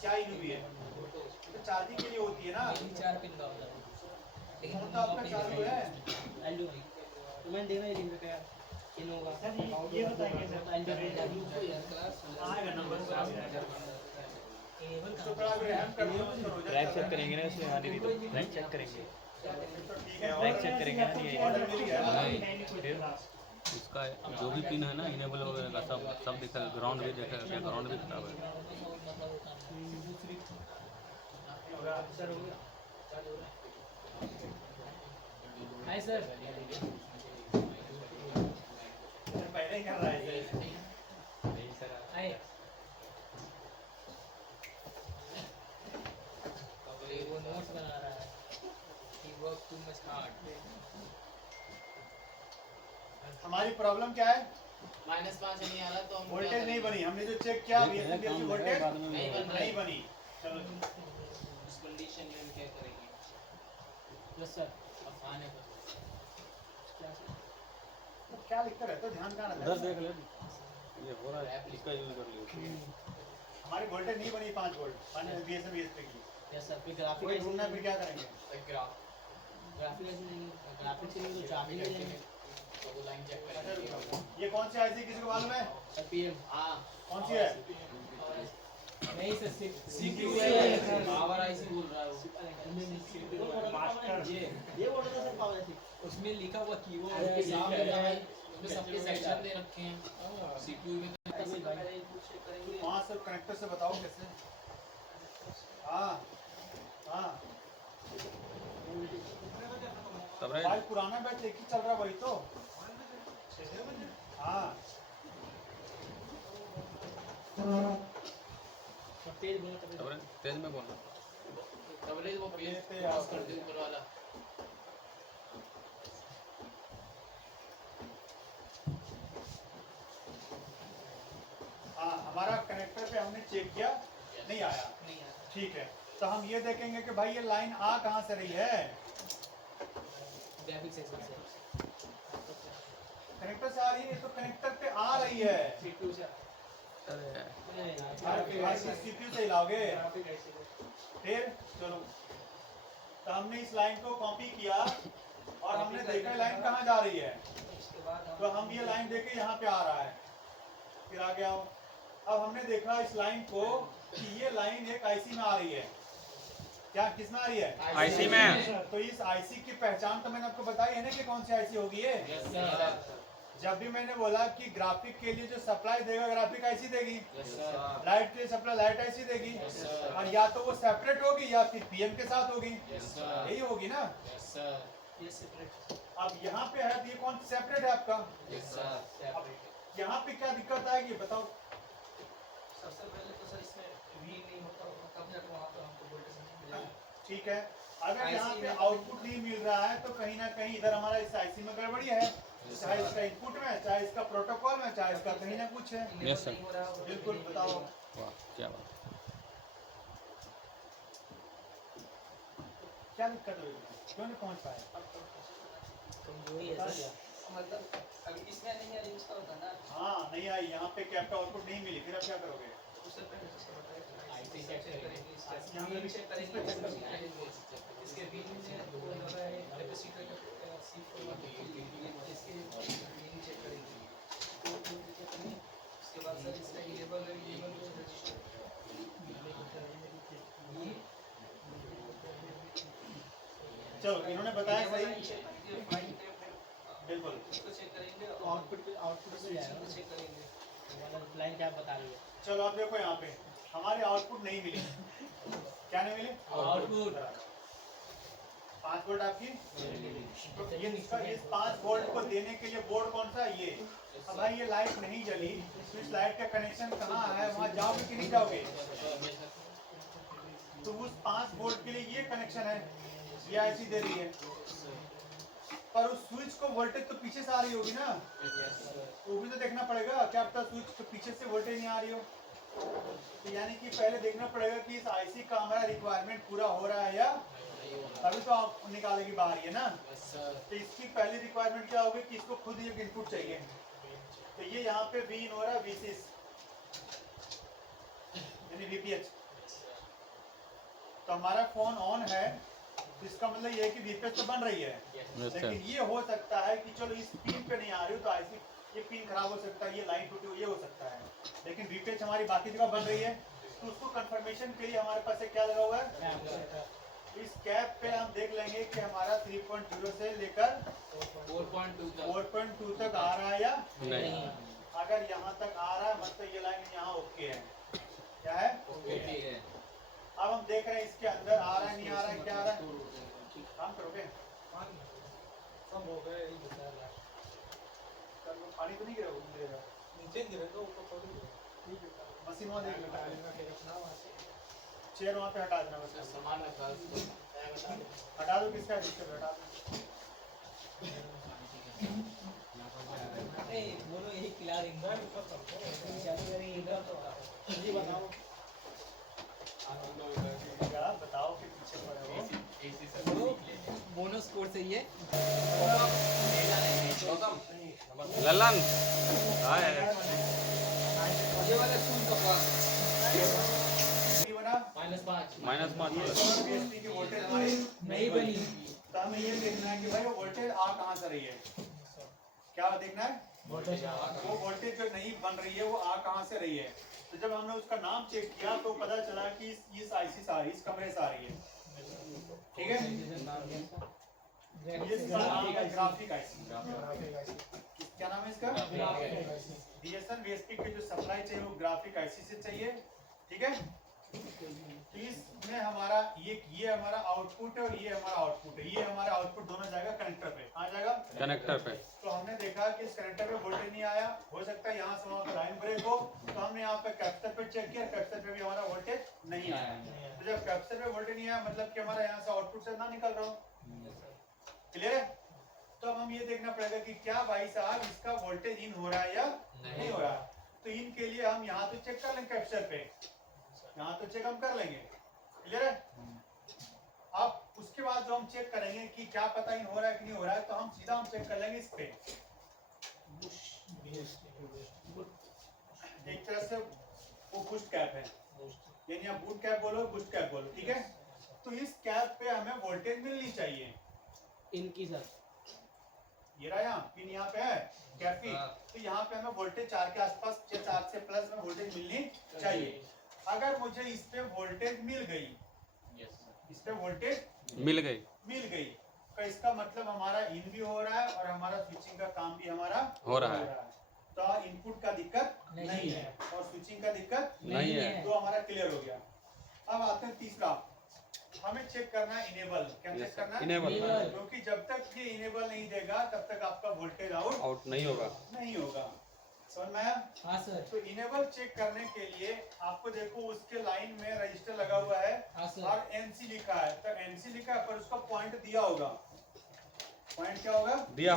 क्या इनवी है? तो चार्जिंग के लिए होती है ना। यही 4 पिन का होता है। फोन तो आपका चालू है। एलडीओ भाई तो मैं देना ही नहीं यार इन होगा। सर ये बताएंगे सर आएगा नंबर से आएगा। इनेबल तो थोड़ा भी रहम कर दो, उसका हो रैक चेक जाएगा। करेंगे ना इसमें आने नहीं तो रैक चेक करेंगे तो ठीक है, रैक और चेक करेंगे ना ये ऑर्डर मिल गया। उसका जो भी पिन है ना इनेबल वगैरह का सब दिखा, ग्राउंड भी देखा, क्या ग्राउंड भी खराब है। सर हो गया चार्ज हो रहा है। हाय सर पहले ही कर रहा है सर। हाय वो नोट्स बना रहा है। He worked too much hard. हमारी प्रॉब्लम क्या है? -5 नहीं आ रहा तो हम वोल्टेज नहीं बनी, हमने जो चेक किया VSB की वोल्टेज नहीं बन रही। नहीं बनी। चलो उस कंडीशन में हम क्या करेंगे? यस सर अब आने पर क्या सर क्या लिखकर रहता है, ध्यान कहाँ रहता उधर है? देख ले, ये हो रहा है, इसका यूज कर लियो। हमारी वोल्टेज नहीं बनी 5 वोल्ट बीएसएम बीएसपी की, यस सर, फिर ग्राफिक कोई ढूंढना फिर क्या करेंगे? ग्राफिक ऐसे नहीं, ग्राफिक से नहीं तो चार्जिंग ले लेंगे तो वो लाइन चेक अच्छा करेंगे। रुको, ये कौन सी आईसी किसी को मालूम है? Sir PM. हाँ कौन सी है? नहीं सर, सीपीयू पावर आईसी बोल रहा है वो। मास्टर ये बोल रहा था सर पावर आईसी, उसमें लिखा हुआ कीबोर्ड उसके के सामने सामने भाई उसमें सबके सेक्शन दे रखे हैं। सीपीयू में तो ऐसे पहले इनपुट चेक करेंगे। वहाँ से कनेक्टर से बताओ कैसे? हाँ हाँ, तब रे मोबाइल पुराना बैच एक ही चल रहा, वही तो। हाँ तेज बोलो तब तब रे तेज में बोलना। तबले वो ये पेज तो पॉज कर दे ऊपर वाला। हाँ, हमारा कनेक्टर पे हमने चेक किया, नहीं आया। नहीं आता। ठीक है, तो हम ये देखेंगे कि भाई ये लाइन आ कहाँ से रही है? ग्राफिक सेक्शन से, कनेक्टर से आ रही है, तो कनेक्टर पे आ रही है। सीपीयू से। अरे सीपीयू से हिलाओगे ग्राफिक ऐसे फिर? चलो, तो हमने इस लाइन को कॉपी किया और हमने देखा लाइन कहाँ जा रही है, उसके बाद तो हम ये लाइन देखे यहाँ पे आ रहा है। फिर आगे आओ, अब हमने देखा इस लाइन को कि ये लाइन एक आईसी में आ रही है। क्या किसमें आ रही है? आईसी में। तो इस आईसी की पहचान तो मैंने आपको बताई है ना कि कौन सी आईसी होगी ये। Yes sir. जब भी मैंने बोला कि ग्राफिक के लिए जो सप्लाई देगा ग्राफिक आईसी देगी, यस सर। लाइट के लिए सप्लाई लाइट आईसी देगी, Yes, sir. और या तो वो सेपरेट होगी या फिर पीएम के साथ होगी, यस सर। यही होगी ना। Yes sir. ये सेपरेट, अब यहाँ पे है तो ये कौन सेपरेट है आपका? Yes sir. अब यहाँ पे क्या दिक्कत आएगी बताओ? सबसे पहले तो सर इसमें वी नहीं होता होगा, तब जाकर वहाँ पर हमको वोल्टेज मिलेगा। ठीक है, अगर IC यहाँ पे में- आउटपुट नहीं मिल रहा है तो कहीं ना कहीं इधर हमारा इस आईसी में गड़बड़ी है, चाहे इसका इनपुट में, चाहे इसका प्रोटोकॉल में, चाहे इसका कहीं ना कुछ है। Yes, sir. नहीं हो रहा होगा, बिल्कुल, नहीं बताओ। मिलेगा। वाह क्या बात। क्या दिक्कत होगी, क्यों नहीं पहुँच पाए? कमजोरी है सर, मतलब अभी इसमें नहीं है, इसका होता ना, हाँ नहीं आई, यहाँ पे कैप्टा आउटपुट नहीं मिली, फिर अब क्या करोगे? उससे पहले इसका बताया IC चेक करेंगे। यहाँ पे भी चेक करेंगे, इसके बीच में जो है कैपेसिटर का इसके बीच चेक करेंगे, उसके बाद सर इसका लेबल रजिस्टर चलो, इन्होंने बताया सही, बिल्कुल। इसको चेक करेंगे, आउटपुट से जाएगा, चेक करेंगे वाला लाइन क्या बता रही है। चलो अब देखो यहाँ पे हमारे आउटपुट नहीं मिली, क्या नहीं मिली? आउटपुट 5 वोल्ट आपकी, तो ये इसका इस 5 वोल्ट को देने के लिए बोर्ड कौन सा है? ये। अब भाई ये लाइट नहीं जली, तो इस लाइट का कनेक्शन कहाँ है? वहाँ जाओगे कि नहीं जाओगे? तो उस 5 वोल्ट के लिए ये कनेक्शन है, ये आईसी दे रही है, पर उस स्विच को वोल्टेज तो पीछे से आ रही होगी ना, तो वो भी तो देखना पड़ेगा। क्या पता स्विच तो पीछे से वोल्टेज नहीं आ रही हो, तो यानी कि पहले देखना पड़ेगा कि इस आईसी का हमारा रिक्वायरमेंट पूरा हो रहा है या, तभी तो आप निकालेगी बाहर ये ना। तो इसकी पहली रिक्वायरमेंट क्या होगी कि इसको खुद एक इनपुट चाहिए, तो ये यहाँ पे वी इन हो रहा है V6 यानी VPH, तो हमारा फोन ऑन है, तो इसका मतलब ये है कि VPH तो बन रही है। Yes, sir. लेकिन ये हो सकता है कि चलो इस पिन पे नहीं आ रही हो तो आईसी ये पिन खराब हो सकता है, ये लाइन टूटी हो, ये हो सकता है, लेकिन VPH हमारी बाकी जगह बन रही है, तो उसको कंफर्मेशन के लिए हमारे पास एक क्या लगा हुआ है, इस कैप पे हम देख लेंगे कि हमारा 3.0 से लेकर 4.2 तक आ रहा है या नहीं। अगर यहाँ तक आ रहा है मतलब ये लाइन यहाँ ओके है, क्या है? अब हम देख रहे हैं इसके अंदर आ रहा है नहीं आ रहा है, क्या आ रहा है? काम करोगे? सब हो गए, यही बता रहा है। कल वो पानी तो नहीं गिरेगा? नीचे गिरेगा, ऊपर थोड़ी गिरेगा। मशीन वहाँ देख लेना, रखना वहाँ से। चेयर वहाँ पे हटा देना, बस सामान रखा है उसको। हटा दो, किसका है डिस्टर्ब, हटा दो। नहीं, बोलो यही खिला देंगे। चालू करेंगे इधर तो जी बताओ। क्या बताओ कि पीछे पड़े हो? AC से बोनस कोड से ये गौतम ललन हाय ये वाला सुन तो ये बना -5 -5 बीएसपी की वोल्टेज हमारी नहीं बनी। तो हमें ये देखना है कि भाई वो वोल्टेज आ कहाँ से रही है। क्या देखना है, वो वोल्टेज जो नहीं बन रही है वो आ कहाँ से रही है। तो जब हमने उसका नाम चेक किया तो पता चला कि इस आईसी से आ रही है, इस कमरे से आ रही है। ठीक है, ये इसका नाम है ग्राफिक आईसी। क्या नाम है इसका, बीएसएन बीएसपी की जो सप्लाई चाहिए वो ग्राफिक आईसी से चाहिए। ठीक है, तो इसमें हमारा ये हमारा आउटपुट है और ये हमारा आउटपुट है। ये हमारा आउटपुट दोनों जाएगा कनेक्टर पे। कहाँ जाएगा, कनेक्टर पे। तो हमने देखा कि इस कनेक्टर पे वोल्टेज नहीं आया, हो सकता है यहाँ से वहाँ पे लाइन ब्रेक हो। तो हमने यहाँ पे कैपेसिटर पे चेक किया, कैपेसिटर पे भी हमारा वोल्टेज नहीं आया। तो जब कैपेसिटर पे वोल्टेज नहीं आया मतलब कि हमारा यहाँ से आउटपुट से ना निकल रहा हो। क्लियर है, तो अब हम ये देखना पड़ेगा कि क्या भाई साहब इसका वोल्टेज इन हो रहा है या नहीं हो रहा है। तो इन के लिए हम यहाँ तो चेक कर लेंगे, कैपेसिटर पे यहाँ तो चेक हम कर लेंगे। क्लियर है, अब उसके बाद जो हम चेक करेंगे कि क्या पता इन हो रहा है कि नहीं हो रहा है, तो हम सीधा हम चेक कर लेंगे इस पे। एक तरह से वो बूस्ट कैप है, यानी आप बूट कैप बोलो बूस्ट कैप बोलो। ठीक है, तो इस कैप पे हमें वोल्टेज मिलनी चाहिए। इनकी सर ये रहा यहाँ पिन यहाँ पे है कैफी, तो यहाँ पे हमें वोल्टेज 4 के आसपास या 4 से प्लस में वोल्टेज मिलनी चाहिए। अगर मुझे इस पे वोल्टेज मिल गई, इस पे वोल्टेज मिल गई तो इसका मतलब हमारा इन भी हो रहा है और हमारा स्विचिंग का काम भी हमारा हो रहा है। तो इनपुट का दिक्कत नहीं है और स्विचिंग का दिक्कत नहीं है। तो हमारा क्लियर हो गया। अब आते हैं तीसरा, हमें चेक करना है इनेबल। क्या चेक करना है, इनेबल। क्योंकि जब तक ये इनेबल नहीं देगा तब तक आपका वोल्टेज आउट नहीं होगा। समझ में आया। हाँ सर तो इनेबल चेक करने के लिए आपको देखो उसके लाइन में रजिस्टर लगा हुआ है हाँ सर और एनसी लिखा है। तो एनसी लिखा है पर उसका पॉइंट दिया होगा। पॉइंट क्या होगा, दिया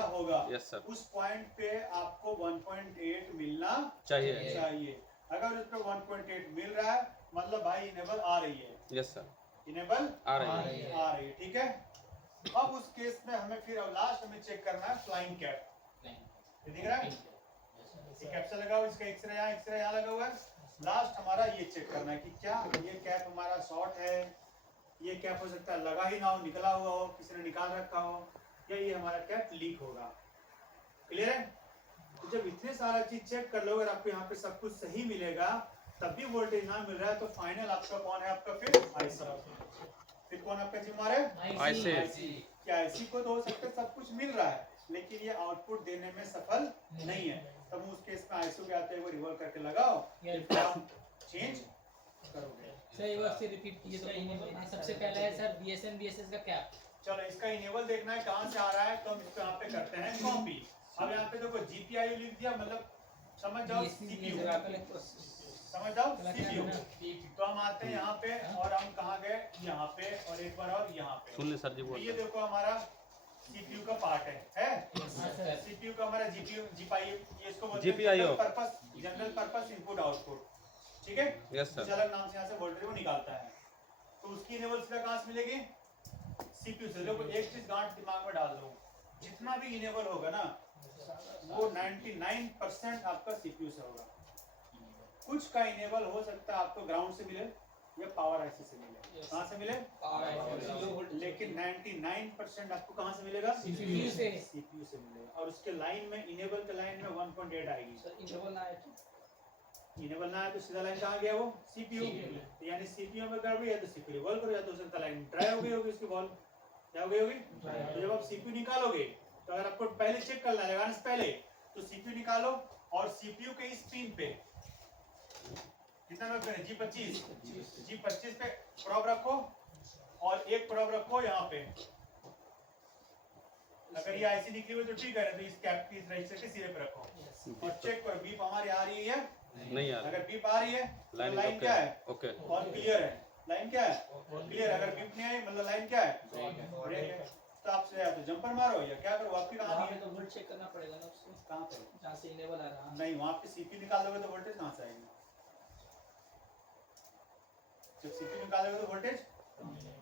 होगा। यस सर, उस पॉइंट पे आपको 1.8 मिलना चाहिए। अगर उस पे 1.8 मिल रहा है मतलब भाई इनेबल आ रही है। यस सर, इनेबल आ रही है। आ रही है। ठीक है, अब उस केस में हमें फिर अब लास्ट में चेक करना है फ्लाइंग कैप। दिख रहा है, ये कैप्सूल लगा हुआ, इसका एक्सरे यहाँ लगा हुआ है। लास्ट हमारा ये चेक करना है कि क्या ये कैप हमारा शॉर्ट है। ये कैप हो सकता है लगा ही ना हो, निकला हुआ हो, किसी ने निकाल रखा हो, या ये हमारा कैप लीक होगा। क्लियर है, तो जब इतने सारा चीज चेक कर लोगे और आपको यहाँ पे सब कुछ सही मिलेगा तब भी वोल्टेज ना मिल रहा है तो फाइनल आपका कौन है, आपका फिर आईसी। फिर कौन आपका जिम्मेदार है, आईसी। क्या आईसी को तो हो सकता है सब कुछ मिल रहा है लेकिन ये आउटपुट देने में सफल नहीं है। तब उस केस में आईसी के आते हुए रिवॉल्व करके लगाओ, चेंज करोगे। सर एक बार से रिपीट कीजिए तो इनेबल सबसे पहला है सर बीएसएन बीएसएस का कैप। चलो इसका इनेबल देखना है कहाँ से आ रहा है तो हम इसको यहाँ पे करते हैं कॉपी। अब यहाँ पे देखो जीपीआई लिख दिया, मतलब समझ जाओ सीपीयू, समझ जाओ सीपीयू। तो हम आते हैं यहाँ पे और हम कहाँ गए, यहाँ पे और एक बार और यहाँ पे। सुन ले सर जी तो बोल ये देखो हमारा सीपीयू का पार्ट है सीपीयू का हमारा जीपीयू जीपीआई, ये इसको बोलते हैं जनरल पर्पस इनपुट आउटपुट। ठीक है, यस सर, अलग नाम से यहाँ से वोल्टेज को निकालता है। तो उसकी इनेबल सीधा कहाँ से मिलेगी, सीपीयू से। देखो एक चीज गांठ दिमाग में डाल दो, जितना भी इनेबल होगा ना वो 99% आपका सीपीयू से होगा। कुछ का इनेबल हो सकता है आपको ग्राउंड से मिले या पावर आईसी से मिले। कहाँ से मिले, लेकिन 99% आपको कहाँ से मिलेगा, सीपीयू से मिलेगा। और उसके लाइन में इनेबल के लाइन में 1.8 आएगी। सर इनेबल ना है इनेबल ना है तो सीधा लाइन कहाँ गया, वो सीपीयू। यानी सीपीयू में गड़बड़ी है तो सीपीयू रिवॉल्व करो, या तो उसका लाइन ड्राई हो गई होगी, उसकी वॉल्व क्या हो गई होगी। तो जब आप सीपीयू निकालोगे तो अगर आपको पहले चेक करना है लगाने से पहले तो सीपीयू निकालो और सीपीयू के इस पिन पे कितना नोट करें, G25 पे प्रोब रखो और एक प्रोब रखो यहाँ पे। अगर ये आईसी निकली हुई तो ठीक है, तो इस कैप की रजिस्टर के सिरे पे रखो और चेक करो बीप हमारी आ रही है नहीं आ रही। अगर बीप आ रही है तो लाइन क्या है, ओके, और क्लियर है। लाइन क्या है, क्लियर। अगर बीप नहीं आई मतलब लाइन क्या है, तो आपसे या तो जंपर मारो या क्या करो, आपकी कहानी है। तो वोल्ट चेक करना पड़ेगा ना उसको, कहाँ पे, जहाँ से इनेबल आ रहा है। नहीं वहाँ पे सीपी निकाल दोगे तो वोल्टेज कहाँ से आएगी। जब सीपी निकालोगे तो वोल्टेज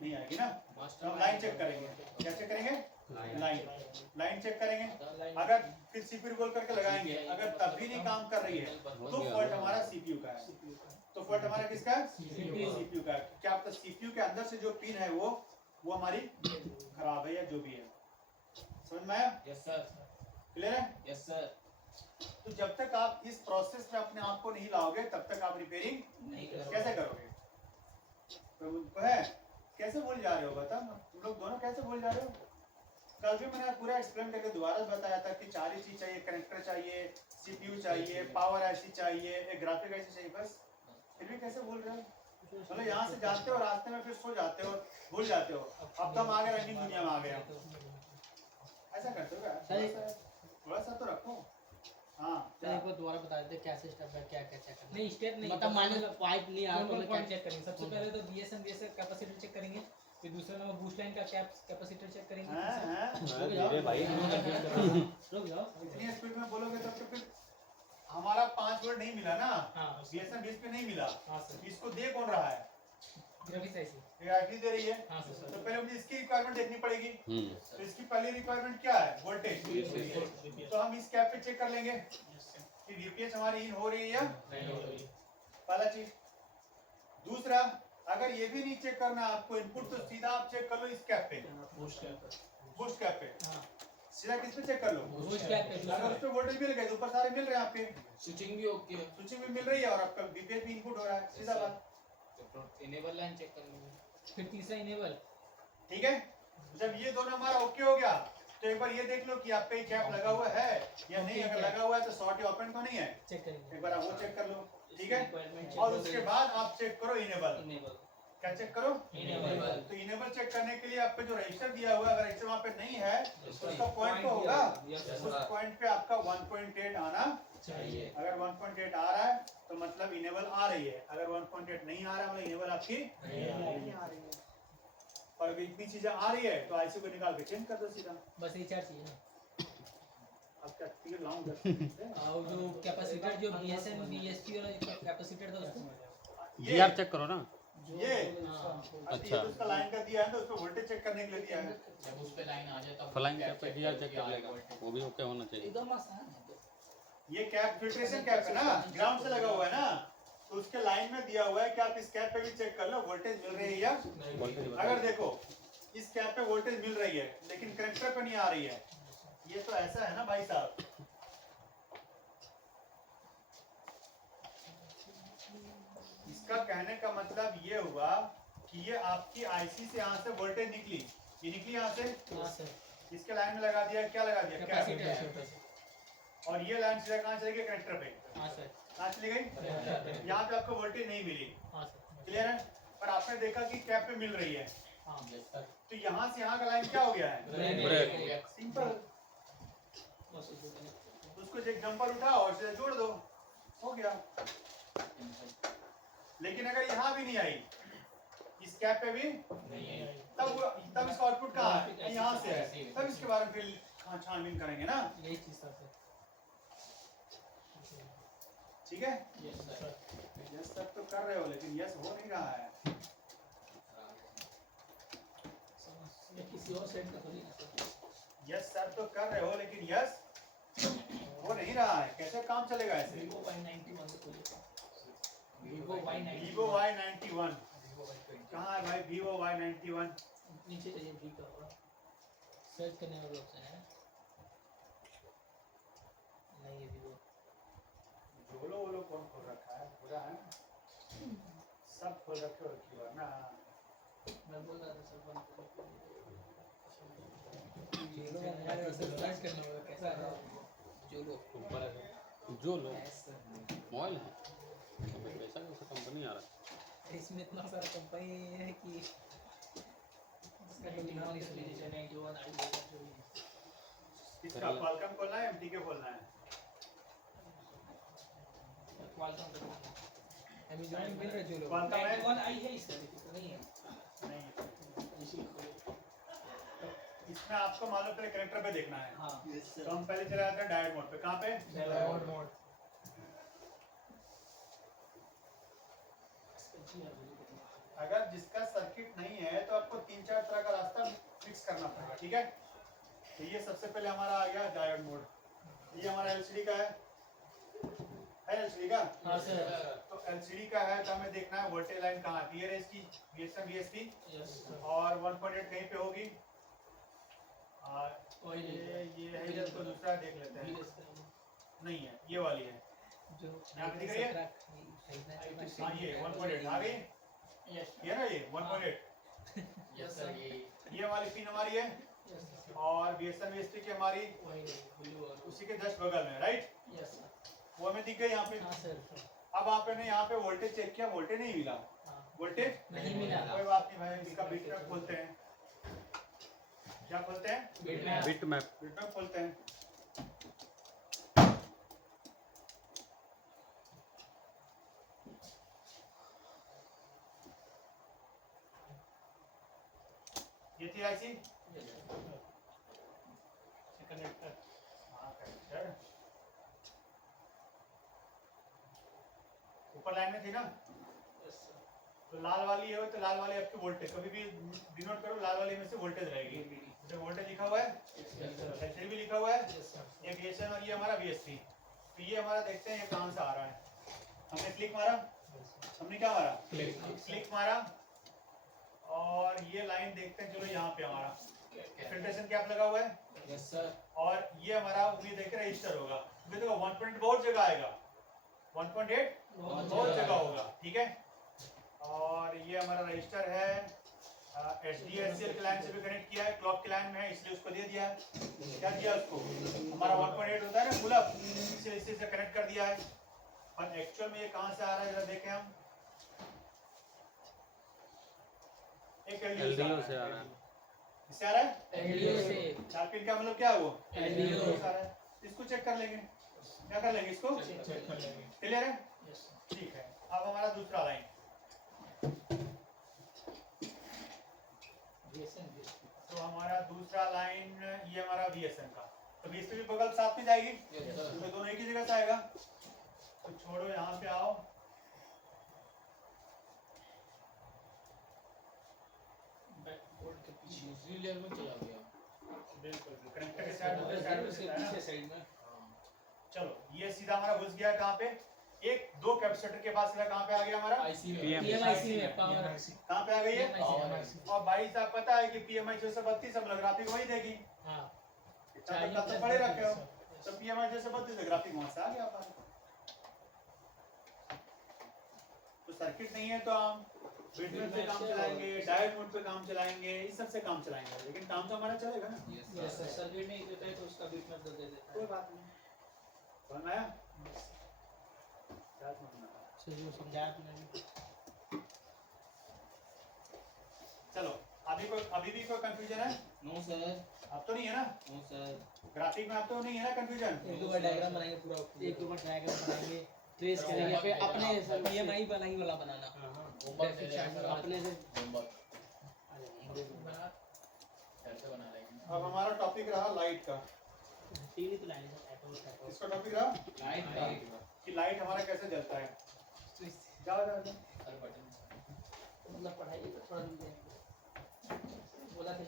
नहीं आएगी ना। तो हम लाइन चेक करेंगे, क्या चेक करेंगे, लाइन चेक करेंगे, अगर फिर सीपीयू रिकॉल करके लगाएंगे, अगर तब भी नहीं काम कर रही है तो फॉल्ट हमारा सीपीयू का है। तो फॉल्ट हमारा किसका है? सीपीयू का। क्या आपका सीपीयू के अंदर से जो पिन है वो हमारी खराब है या जो भी है, समझ में आया? Yes sir. क्लियर है? Yes sir. तो जब तक आप इस प्रोसेस में अपने आप को नहीं लाओगे तब तक आप रिपेयरिंग कैसे करोगे? तो उनको है कैसे भूल जा रहे हो, बता तुम लोग दोनों कैसे भूल जा रहे हो? कल भी मैंने पूरा एक्सप्लेन करके दोबारा बताया था कि 4 चीज चाहिए, कनेक्टर चाहिए, सीपीयू चाहिए, पावर आईसी चाहिए, एक ग्राफिक आईसी चाहिए, बस। फिर भी कैसे भूल रहे हो? मतलब यहाँ से जाते हो रास्ते में फिर सो जाते हो, भूल जाते हो। अब तो हम आ गए रंगीन दुनिया में आ गए, ऐसा करते हो क्या? थोड़ा सा तो रखो। हाँ एक बार दोबारा बता देते कैसे स्टेप है, क्या क्या चेक करना? नहीं स्टेप नहीं, मतलब मान लो पाइप नहीं आ रहा तो पॉइंट चेक करेंगे। सबसे पहले तो बीएसएम कैपेसिटर चेक करेंगे, फिर दूसरा नंबर बूस्ट लाइन का कैपेसिटर चेक करेंगे। धीरे भाई रुक जाओ। इतनी स्पीड में बोलोगे तब तो फिर हमारा 5 वर्ड नहीं मिला ना, हाँ बीएसएम बेस पे नहीं मिला। हाँ सर। इसको दे कौन रहा है? Graphics IC. ये आईसी दे रही है। हाँ सर। तो पहले मुझे इसकी रिक्वायरमेंट देखनी पड़ेगी। तो इसकी पहली रिक्वायरमेंट क्या है? वोल्टेज। तो हम इस कैप पे चेक कर लेंगे कि वीपीएच हमारी इन हो रही है या पहला चीज। दूसरा, अगर ये भी नहीं चेक करना आपको इनपुट, तो सीधा आप चेक कर लो इस कैप पे, बूस्ट कैप पे। सीधा किस पे चेक कर लो? बूस्ट कैप पे। अगर उस पे वोल्टेज मिल गए तो ऊपर सारे मिल रहे हैं आपके, स्विचिंग भी ओके है। स्विचिंग भी मिल रही है और आपका वीपीएच भी इनपुट हो रहा है, सीधा बात। तो इनेबल लाइन चेक कर लेंगे। फिर तीसरा इनेबल। ठीक है, जब ये दोनों हमारा ओके हो गया तो एक बार ये देख लो कि आप पे कैप लगा हुआ है या नहीं। अगर लगा हुआ है तो शॉर्ट या ओपन तो नहीं है, चेक करेंगे। एक बार आप वो चेक कर लो। ठीक है, और उसके बाद आप चेक करो इनेबल। क्या चेक करो? इनेबल। तो इनेबल चेक करने के लिए आप पे जो रजिस्टर दिया हुआ है, अगर रजिस्टर वहाँ पे नहीं है तो उसका पॉइंट तो होगा, उस पॉइंट पे आपका 1.8 आना चाहिए। अगर 1.8 आ रहा है तो मतलब इनेबल आ रही है, अगर 1.8 नहीं आ रहा है मतलब इनेबल आपकी नहीं आ रही है। और अगर इतनी चीजें आ रही है तो आईसी को निकाल के चेंज कर दो सीधा। बस ये 4 चीजें ना। अब क्या तीर लाऊं? और जो कैपेसिटर जो बीएसएम बीएसपी और कैपेसिटर था उसको जीआर चेक करो ना। ये अच्छा। ये तो उसका लाइन का दिया है तो उसको वोल्टेज चेक करने के लिए दिया है। जब उस पे लाइन आ जाए तब फ्लाइंग कैप पे जीआर चेक कर लेगा, वो भी ओके होना चाहिए। एकदम आसान है। ये कैप फिल्ट्रेशन कैप है ना, ग्राउंड से लगा हुआ है ना, तो उसके लाइन में दिया हुआ है कि आप इस कैप पे भी चेक कर लो वोल्टेज मिल रही है या अगर देखो इस कैप पे वोल्टेज मिल रही है लेकिन कनेक्टर पे नहीं आ रही है। ये तो ऐसा है ना भाई साहब, इसका कहने का मतलब ये हुआ कि ये आपकी आईसी से यहाँ से वोल्टेज निकली, ये निकली यहाँ से, हाँ सर। इसके लाइन में लगा दिया, क्या लगा दिया? कैपेसिटर। और ये लाइन सीधा कहाँ चली गई? कनेक्टर पे। हाँ सर। कहाँ चली गई? यहाँ पे आपको वोल्टेज नहीं मिली। हाँ सर। क्लियर है? पर आपने देखा कि कैप पे मिल रही है, हाँ तो यहाँ से यहाँ का लाइन क्या हो गया है? ब्रेक। सिंपल। उसको एक जंपर उठाओ और सीधा जोड़ दो, हो गया। लेकिन अगर यहाँ भी नहीं आई, इस कैप पे भी तब इसका आउटपुट कहाँ है? यहाँ से है, तब इसके बारे में फिर छानबीन करेंगे ना। यही चीज था सर। ठीक है, यस सर। यस सब तो कर रहे हो लेकिन यस हो नहीं रहा है। किसी और सेट का तो नहीं है। यस सब तो कर रहे हो लेकिन यस हो नहीं रहा है, कैसे काम चलेगा ऐसे? Vivo Y91 से कोई Vivo Vivo Y91 कहाँ है भाई? Vivo Y91 नीचे चाहिए भी का होगा। सर्च करने वाला ऑप्शन है नहीं ये Vivo। झोलो वोलो कौन खोल रखा है? पूरा है सब खोल रखे हो की बार ना। मैं बोल रहा था सर बंद करो। सर्च करने वाला कैसा है? ऊपर है जो लो मोबाइल है, पैसा कैसा कंपनी आ रहा है। इसमें इतना सारा कंपनी है कि इसका क्वालकॉम खोलना है एमटीके खोलना है? अमेज़न में मिल रहा है जो लोग। क्वालकॉम है आई है इसका लेकिन नहीं है। नहीं, इसी को इसमें आपको मालूम पहले कनेक्टर पे देखना है। हाँ तो हम पहले चले जाते हैं डायोड मोड पे। कहाँ पे? Diode mode. अगर जिसका सर्किट नहीं है तो आपको 3-4 तरह का रास्ता मिक्स करना पड़ेगा। ठीक है, तो ये सबसे पहले हमारा आ गया डायोड मोड। ये हमारा एलसीडी का है एलसीडी का। हाँ सर। तो एलसीडी का है तो हमें देखना है वोल्टेज लाइन कहाँ क्लियर है इसकी, VSM VSP यस सर और 1.8 कहीं पे होगी। कोई नहीं ये है या तो दूसरा देख लेते हैं। नहीं है, ये वाली है। जो यहाँ पे दिख रही है? हाँ ये 1.8 आ गई, ये ना ये 1.8 यस सर ये वाली पिन हमारी है और VSM VSP की हमारी उसी के जस्ट बगल में, राइट? वो हमें दिख गई यहाँ पे। हाँ सर। अब आपने यहाँ पे वोल्टेज चेक किया, वोल्टेज नहीं मिला। वोल्टेज नहीं मिला। कोई बात नहीं भाई, इसका बिट मैप खोलते हैं। क्या खोलते हैं? Bit map. बिट मैप खोलते हैं। ये थी IC। कनेक्टर। हाँ कनेक्टर ऊपर लाइन में थी ना, तो लाल वाली है तो लाल वाली आपकी वोल्टेज कभी भी डिनोट करो, लाल वाली में से वोल्टेज रहेगी। जैसे वोल्टेज लिखा हुआ है, एलसीडी भी लिखा हुआ है, ये VSM और ये हमारा VSP। तो ये हमारा देखते हैं ये कहाँ से आ रहा है। हमने क्लिक मारा, हमने क्या मारा? क्लिक मारा और ये लाइन देखते हैं। चलो यहाँ पे हमारा फिल्ट्रेशन कैप लगा हुआ है यस सर और ये हमारा उम्मीद है कि रजिस्टर होगा। क्योंकि देखो 1.8 बहुत जगह आएगा, 1.8 बहुत जगह होगा, ठीक है। और ये हमारा रजिस्टर है, HDSL के लाइन से भी कनेक्ट किया है, क्लॉक के लाइन में है इसलिए उसको दे दिया है। क्या दिया उसको? हमारा 1.8 होता है ना पुल अप, इसलिए इसी से कनेक्ट कर दिया है। और एक्चुअल में ये कहाँ से आ रहा है जरा देखें हम। एक LDO से आ रहा है। इससे आ रहा है? LDO से। 4 पिन का मतलब क्या है वो? LDO से आ रहा है। इसको चेक कर लेंगे। क्या कर लेंगे इसको? चेक कर लेंगे। क्लियर है? ठीक है। अब हमारा दूसरा लाइन, तो हमारा दूसरा लाइन ये हमारा VSM का। तो VSP भी बगल साथ में जाएगी, तो दोनों एक ही जगह से आएगा। तो छोड़ो यहाँ पे आओ, दूसरी लेयर में चला गया बिल्कुल कनेक्टर के साइड में साइड में। चलो ये सीधा हमारा घुस गया कहाँ पे? एक दो कैपेसिटर के पास सीधा कहाँ पे आ गया हमारा? आईसी में PMIC में पावर। कहाँ पे आ गई है? और भाई साहब पता है कि PMI 632 हम ग्राफिक वही देगी। हाँ। इतना तो पढ़े रखे हो, तो PMI 632 ग्राफिक वहां से आ गया हमारा। तो सर्किट नहीं है तो हम बिटमैप पे काम चलाएंगे, डायोड मोड पे काम चलाएंगे, इस सब से काम चलाएंगे, लेकिन काम तो हमारा चलेगा ना। Yes sir. सर्किट नहीं होता है तो उसका बिट मैप दे देता है। कोई बात नहीं। समझ में आया? क्या समझ में आया? चलिए समझाया आपने। चलो अभी भी कोई कंफ्यूजन है? नो सर अब तो नहीं है ना? नो सर ग्राफिक में अब तो नहीं है ना कंफ्यूजन? एक दो बार डायग्राम बनाएंगे पूरा, एक दो बार डायग्राम बनाएंगे, ट्रेस करेंगे, फिर अपने PMI बनाएंगे वाला बनाना होमवर्क अपने से। होमवर्क कैसे बना लेंगे अब हमारा टॉपिक रहा लाइट का। टीवी तो लाइन है ऑटो इसका टॉपिक रहा लाइट कि लाइट हमारा कैसे जलता है। जाओ जाओ जाओ। सर बटन मतलब पढ़ाई तो थोड़ा बोला था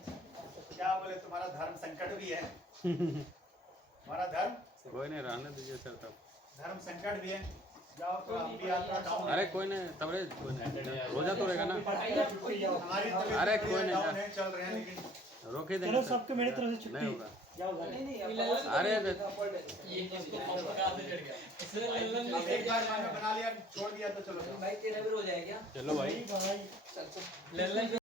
क्या बोले, तुम्हारा धर्म संकट भी है। हमारा धर्म कोई नहीं, रहने दीजिए सर तब। धर्म संकट भी है। जाओ तो हम भी आपका डाउन अरे कोई नहीं, तब रे कोई नहीं, रोजा तो रहेगा ना। हमारी तबीयत अरे कोई नहीं, डाउन है, चल रहे हैं लेकिन रोक ही देंगे सबके मेरी तरफ से छुट्टी नहीं होगा। अरे ये इसको पकड़ा दे चढ़ गया सर। अब एक बार मैंने बना लिया छोड़ दिया तो चलो भाई तेरा भी हो जाएगा। चलो भाई। लल्लन